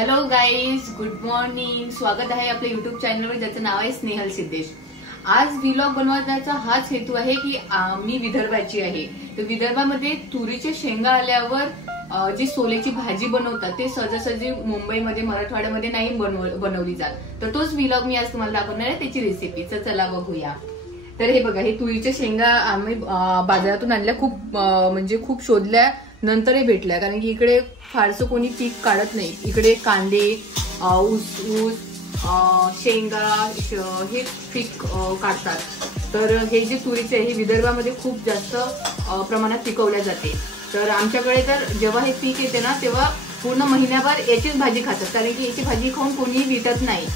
Hello guys, good morning. स्वागत आहे आपल्या युट्यूब चॅनलवर ज्याचं नाव आहे स्नेहल सिद्धेश. आज व्लॉग बनवण्याचा हाच हेतू आहे की मी विदर्भाची आहे. तर विदर्भामध्ये तुरीचे शेंगा आल्यावर जी सोलेची भाजी बनवतात ते सहजासहजी मुंबईमध्ये मराठवाड्यामध्ये नाही बनवली जात. तर तोच व्लॉग मी आज तुम्हाला दाखवणार आहे, त्याची रेसिपी. तर चला बघूया. तर हे बघा, हे तुरीच्या शेंगा आम्ही बाजारातून आणल्या. खूप शोधल्या, नंतर हे भेटल्या. कारण की इकडे फारसं कोणी पीक काढत नाही. इकडे कांदे, ऊस, शेंगा हे पीक काढतात. तर हे जे तुरीचे आहे हे विदर्भामध्ये खूप जास्त प्रमाणात पिकवल्या जाते. तर आमच्याकडे तर जेव्हा हे पीक येते ना तेव्हा पूर्ण महिन्याभर याचीच भाजी खातात. कारण की याची भाजी खाऊन कोणीही विटत नाही.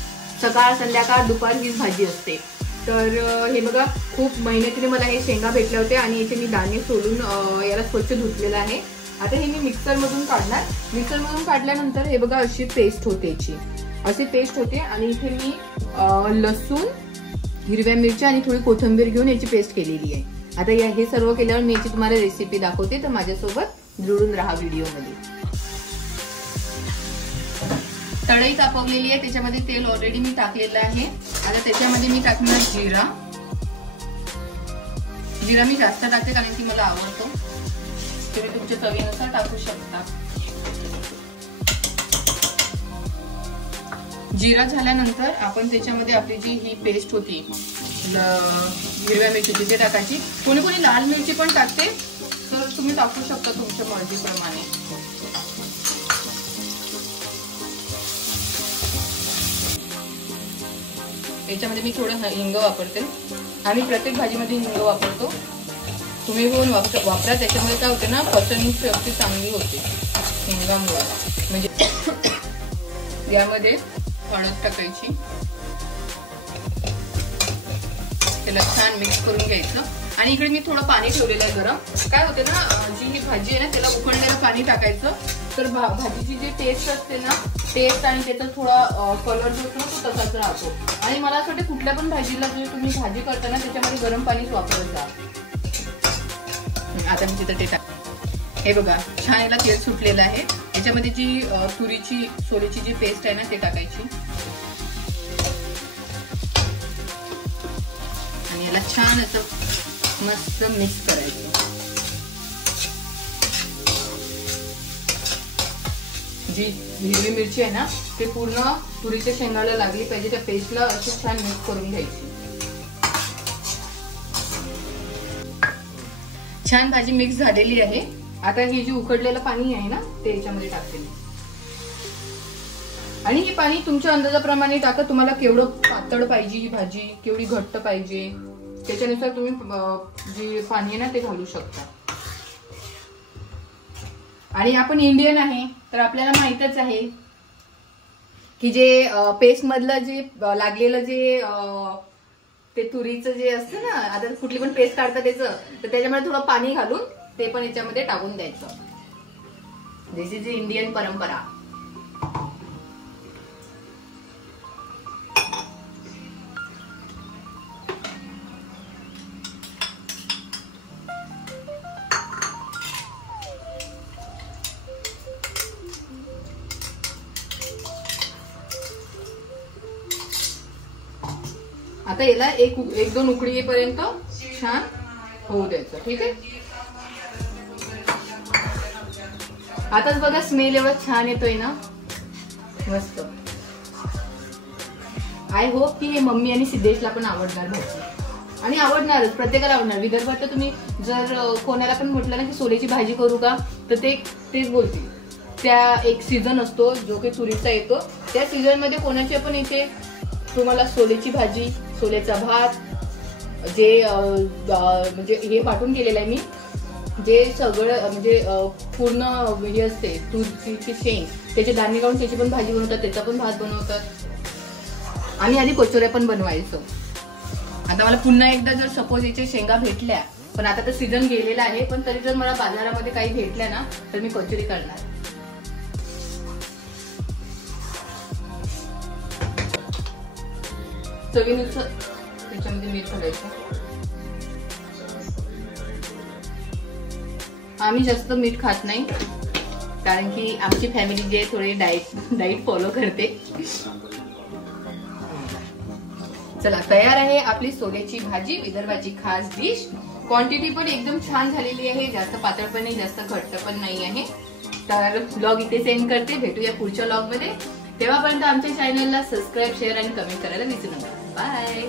सकाळ संध्याकाळ दुपार हीच भाजी असते. तर हे बघा, खूप मेहनतीने मला हे शेंगा भेटले होते आणि याचे मी दाणे सोलून याला स्वच्छ धुतलेलं आहे. आता हे मी मिक्सर मधून काढणार. मिक्सर मधून काढल्यानंतर हे बघा अशी पेस्ट होते, याची अशी पेस्ट होते. आणि इथे मी लसूण, हिरव्या मिरच्या आणि थोडी कोथिंबीर घेऊन याची पेस्ट केलेली आहे. आता हे सर्व केल्यावर मी याची तुम्हाला रेसिपी दाखवते. तर माझ्यासोबत जुळून राहा व्हिडिओ मध्ये. कढई तापवलेली आहे, त्याच्यामध्ये तेल ऑलरेडी मी टाकलेलं आहे. आता त्याच्यामध्ये मी टाकणार जिरा. जिरा मी जास्त टाकते कारण की मला आवडतो. तुम्ही तुमच्या चवीनुसार टाकू शकता. जिरा झाल्यानंतर आपण त्याच्यामध्ये आपली जी ही पेस्ट होती हिरव्या मिरचीची ते टाकायची. कोणी कोणी लाल मिरची पण टाकते, तर तुम्ही टाकू शकता तुमच्या मर्जीप्रमाणे. याच्यामध्ये मी थोडं हिंग वापरते. आम्ही प्रत्येक भाजीमध्ये हिंग वापरतो. तुम्ही पण वापरा. त्याच्यामध्ये काय होते ना, पचन शक्ती चांगली होते हिंगामुळे. म्हणजे यामध्ये हळद टाकायची, त्याला छान मिक्स करून घ्यायचं. आणि इकडे मी थोडं पाणी ठेवलेलं आहे गरम. काय होते ना, जी ही भाजी आहे ना त्याला उकळलेलं पाणी टाकायचं. तर भाजीची जी टेस्ट असते ना, टेस्ट आणि त्याचा थोडा कलर जो असतो ना तो तसाच राहतो. आणि मला असं वाटतं कुठल्या पण भाजीला जे तुम्ही भाजी करता ना त्याच्यामध्ये गरम पाणीच वापरत जा. आता मी तिथं ते टाक. हे बघा, छान याला तेल सुटलेलं आहे. याच्यामध्ये जी तुरीची सोलेची जी पेस्ट आहे ना ते टाकायची आणि याला छान असं मस्त मिक्स करायचं. जी हिरवी मिरची आहे ना ते पूर्ण तुरीच्या शेंगाला लागली पाहिजे. त्या पेस्टला अशी छान मिक्स करून घ्यायची. छान भाजी मिक्स झालेली आहे. आता हे जे उकडलेलं पाणी आहे ना ते याच्यामध्ये टाकते. आणि हे पाणी तुमच्या अंदाजाप्रमाणे टाका. तुम्हाला केवढं पातळ पाहिजे ही भाजी, केवढी घट्ट पाहिजे, त्याच्यानुसार तुम्ही जे पाणी आहे ना ते घालू शकता. आणि आपण इंडियन आहे तर आपल्याला माहितच आहे की जे पेस्ट मधलं जे लागलेलं जे ते तुरीचं जे असतं ना, आता कुठली पण पेस्ट काढतात त्याचं, तर त्याच्यामध्ये थोडं पाणी घालून ते पण याच्यामध्ये टाकून द्यायचं. दिस इज इंडियन परंपरा. आता याला एक दोन उकळी येईपर्यंत छान होऊ द्यायचं. ठीक आहे. आताच बघा स्मेल एवढा छान येतोय ना, मस्त. आय होप की हे मम्मी आणि सिद्धेशला पण आवडणार भाजी. आणि आवडणारच, प्रत्येकाला आवडणार. विदर्भात तर तुम्ही जर कोणाला पण म्हटलं ना की सोलेची भाजी करू का, तर तेच बोलतील. त्या एक सीझन असतो जो की तुरीचा येतो. त्या सीझन मध्ये कोणाच्या पण इथे तुम्हाला सोलेची भाजी, सोलेचा भात, जे म्हणजे हे पाठवून केलेलं आहे मी, जे सगळं म्हणजे पूर्ण हे असते तुरीची शेंग, त्याचे दाणे काढून त्याची पण भाजी बनवतात, त्याचा पण भात बनवतात. आणि आधी कचोऱ्या पण बनवायचं. आता मला पुन्हा एकदा जर सपोज याच्या शेंगा भेटल्या, पण आता तर सीझन गेलेला आहे, पण तरी जर मला बाजारामध्ये काही भेटल्या ना तर मी कचोरी करणार. चवीनुसार त्याच्यामध्ये मीठ घालायचं. आम्ही जास्त मीठ खात नाही, कारण की आमची फॅमिली जे थोडे डाएट फॉलो करते. चला, तयार आहे आपली सोल्याची भाजी, विदर्भाची खास डिश. क्वांटिटी पण एकदम छान झालेली आहे, जास्त पातळ पण नाही, जास्त घट्ट पण नाही आहे. तर ब्लॉग इथे सेंड करते. भेटूया पुढच्या ब्लॉग मध्ये. तेव्हापर्यंत आमच्या चॅनलला सबस्क्राईब, शेअर आणि कमेंट करायला विसरू नका. बाय.